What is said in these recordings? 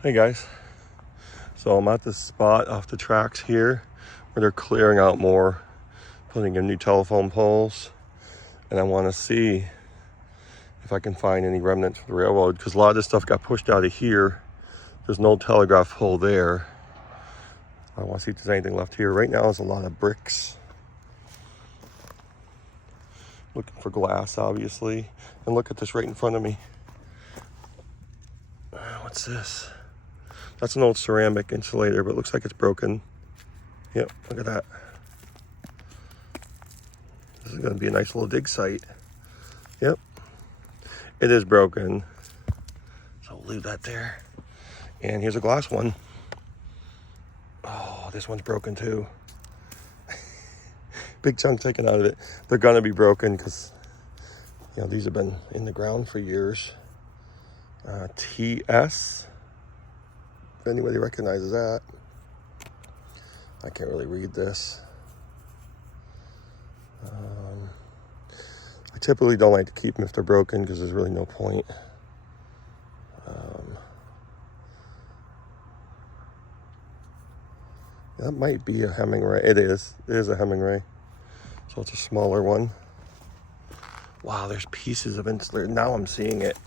Hey guys, so I'm at this spot off the tracks here where they're clearing out more, putting in new telephone poles, and I want to see if I can find any remnants of the railroad because a lot of this stuff got pushed out of here. There's no telegraph pole there. I want to see if there's anything left here. Right now there's a lot of bricks. Looking for glass, obviously. And look at this right in front of me. What's this? That's an old ceramic insulator, but it looks like it's broken. Yep, look at that. This is going to be a nice little dig site. Yep, it is broken. So we'll leave that there. And here's a glass one. Oh, this one's broken too. Big chunk taken out of it. They're going to be broken because, you know, these have been in the ground for years. TS. If anybody recognizes that. I can't really read this. I typically don't like to keep them if they're broken because there's really no point. That might be a Hemingway. It is a Hemingway. So it's a smaller one. Wow, there's pieces of insulator. Now I'm seeing it.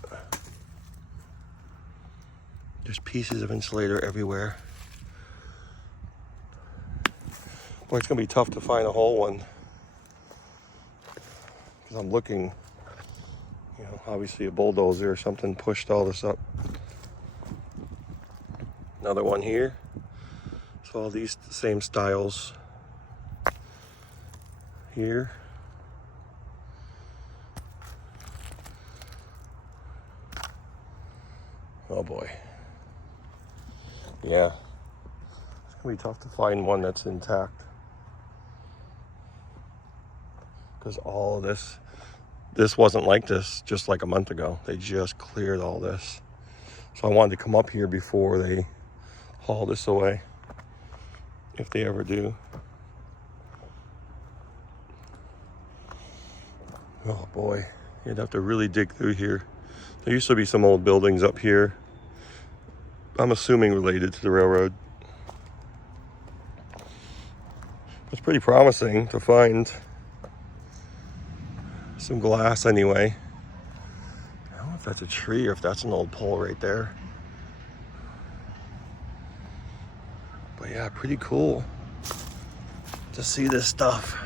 There's pieces of insulator everywhere. Boy, it's gonna be tough to find a whole one. Because I'm looking, you know, obviously a bulldozer or something pushed all this up. Another one here. So all these same styles here. Oh boy. Yeah. It's gonna be tough to find one that's intact. Because all of this wasn't like this just like a month ago. They just cleared all this. So I wanted to come up here before they haul this away. If they ever do. Oh boy, you'd have to really dig through here. There used to be some old buildings up here. I'm assuming related to the railroad. It's pretty promising to find some glass anyway. I don't know if that's a tree or if that's an old pole right there. But yeah, pretty cool to see this stuff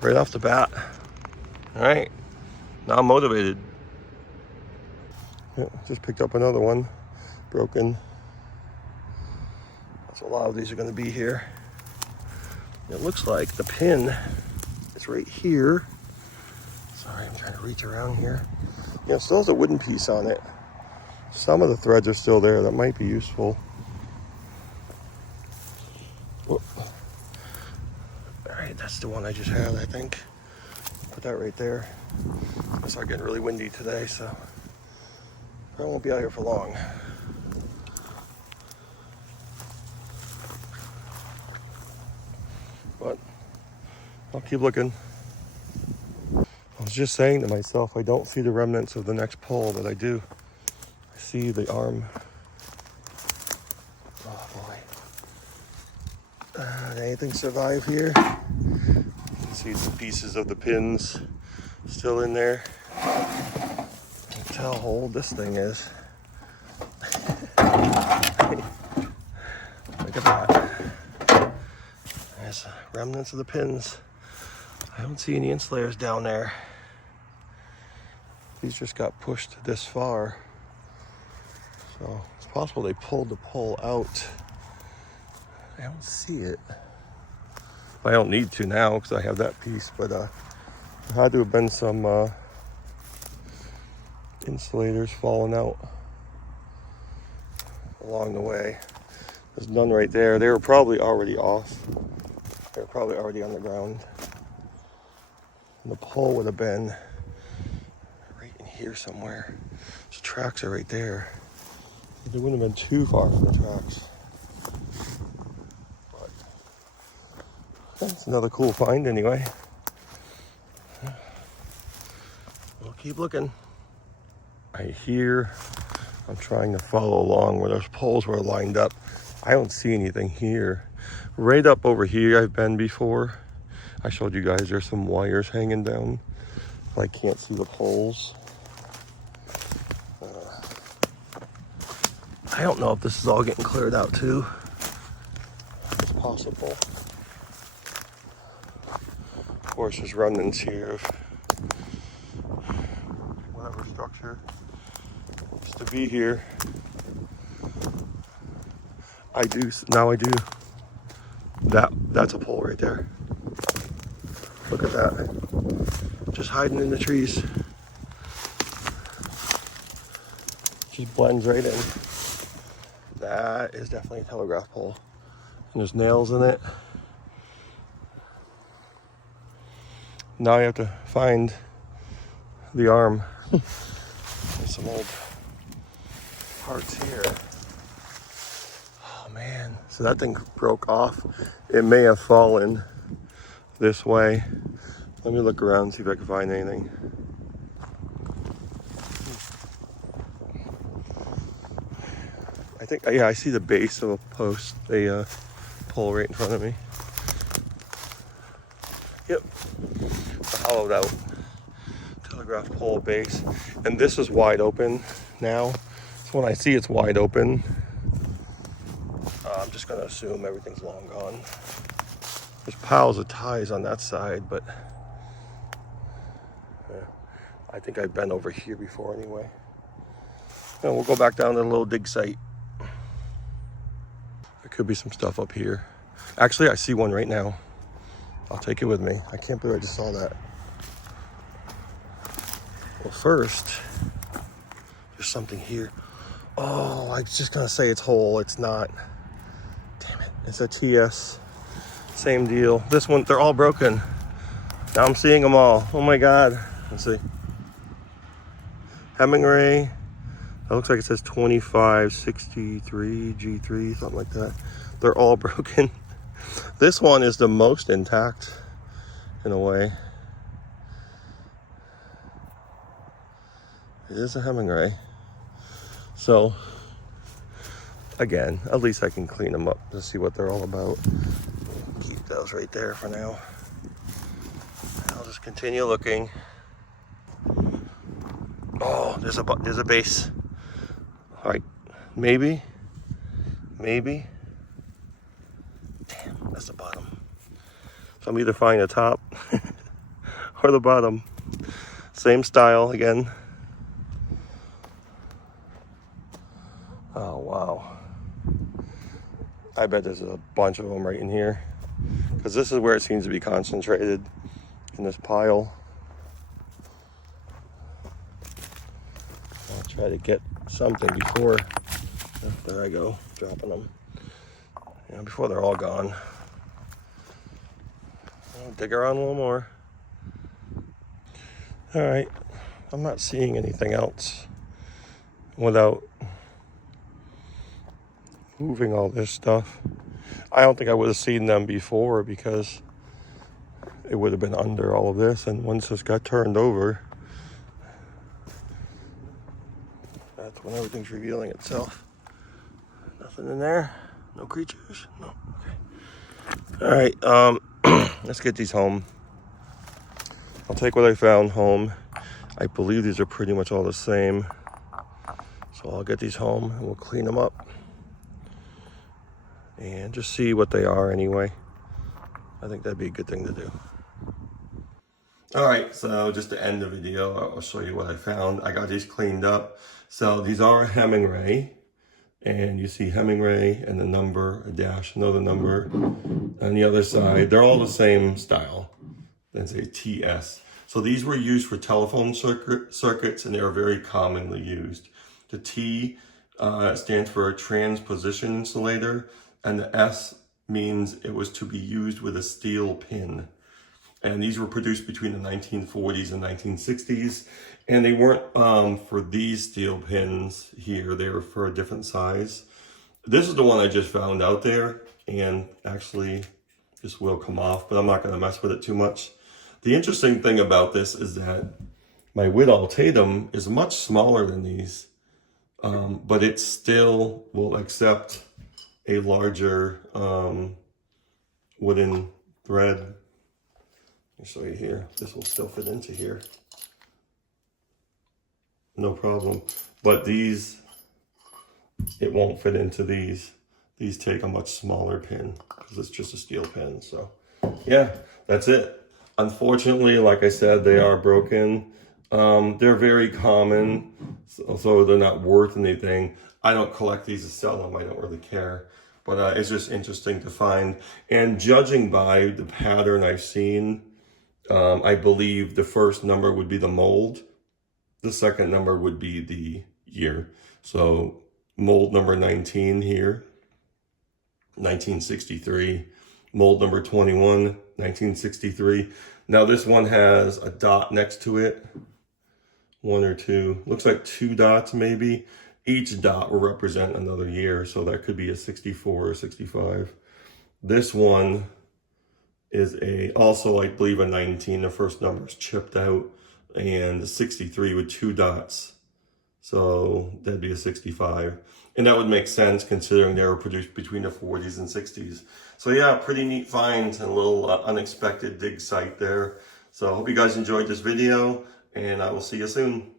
right off the bat. All right, now I'm motivated. Yeah, just picked up another one, broken. That's a lot of these are gonna be here. It looks like the pin is right here. Sorry, I'm trying to reach around here. You know, it still has a wooden piece on it. Some of the threads are still there. That might be useful. Whoop. All right, that's the one I just had, I think. Put that right there. It's not getting really windy today, so I won't be out here for long. But I'll keep looking. I was just saying to myself, I don't see the remnants of the next pole, but I do. I see the arm. Oh boy. Anything survive here? You can see some pieces of the pins still in there. Can't tell how old this thing is. Look at that. There's remnants of the pins. I don't see any insulators down there. These just got pushed this far. So it's possible they pulled the pole out. I don't see it. I don't need to now because I have that piece, but there had to have been some insulators falling out along the way. There's none right there. They were probably already off. They were probably already on the ground. And the pole would have been right in here somewhere. The tracks are right there. They wouldn't have been too far from the tracks. But that's another cool find anyway. We'll keep looking. I hear I'm trying to follow along where those poles were lined up. I don't see anything here. Right up over here I've been before. I showed you guys there's some wires hanging down. I can't see the poles. I don't know if this is all getting cleared out too. It's possible. Of course, there's remnants here of whatever structure used to be here. I do. That's a pole right there. Look at that. Just hiding in the trees. Just blends right in. That is definitely a telegraph pole. And there's nails in it. Now I have to find the arm. There's some old parts here. Oh man, so that thing broke off. It may have fallen this way. Let me look around and see if I can find anything. I think, yeah, I see the base of a post, a pole right in front of me. Yep, a hollowed out telegraph pole base. And this is wide open now. So when I see it's wide open, I'm just gonna assume everything's long gone. There's piles of ties on that side, but yeah, I think I've been over here before anyway. And we'll go back down to the little dig site. There could be some stuff up here. Actually, I see one right now. I'll take it with me. I can't believe I just saw that. Well, first, there's something here. Oh, I was just gonna say it's whole. It's not. Damn it. It's a TS. Same deal. This one, they're all broken. Now I'm seeing them all. Oh my God. Let's see. Hemingway. That looks like it says 2563 G3, something like that. They're all broken. This one is the most intact in a way. It is a Hemingway. So, again, at least I can clean them up to see what they're all about. Keep those right there for now. I'll just continue looking. Oh, there's a base. All right, maybe. Damn, that's the bottom. So I'm either finding the top or the bottom. Same style again. Oh, wow. I bet there's a bunch of them right in here, because this is where it seems to be concentrated, in this pile. I'll try to get something before, oh, there I go, dropping them. Yeah, before they're all gone. I'll dig around a little more. All right, I'm not seeing anything else without moving all this stuff. I don't think I would have seen them before because it would have been under all of this, and once this got turned over, that's when everything's revealing itself. Nothing in there? No creatures? No. Okay. All right, let's get these home. I'll take what I found home. I believe these are pretty much all the same. So I'll get these home and we'll clean them up and just see what they are anyway. I think that'd be a good thing to do. All right, so just to end the video, I'll show you what I found. I got these cleaned up. So these are Hemingway, and you see Hemingway and the number, a dash, another number on the other side. They're all the same style. That's a TS. So these were used for telephone circuits, and they are very commonly used. The T stands for a transposition insulator, and the S means it was to be used with a steel pin. And these were produced between the 1940s and 1960s. And they weren't for these steel pins here. They were for a different size. This is the one I just found out there. And actually, this will come off, but I'm not going to mess with it too much. The interesting thing about this is that my Whitall Tatum is much smaller than these. but it still will accept a larger wooden thread. Let me show you here. This will still fit into here. No problem. But these, it won't fit into these. These take a much smaller pin because it's just a steel pin. So yeah, that's it. Unfortunately, like I said, they are broken. They're very common, so they're not worth anything. I don't collect these to sell them. I don't really care. But it's just interesting to find. And judging by the pattern I've seen, I believe the first number would be the mold. The second number would be the year. So mold number 19 here, 1963. Mold number 21, 1963. Now this one has a dot next to it. One or two. Looks like 2 dots maybe. Each dot will represent another year. So that could be a 64 or 65. This one is also I believe a 19. The first number is chipped out. And the 63 with 2 dots. So that'd be a 65. And that would make sense considering they were produced between the 40s and 60s. So yeah, pretty neat find and a little unexpected dig site there. So I hope you guys enjoyed this video, and I will see you soon.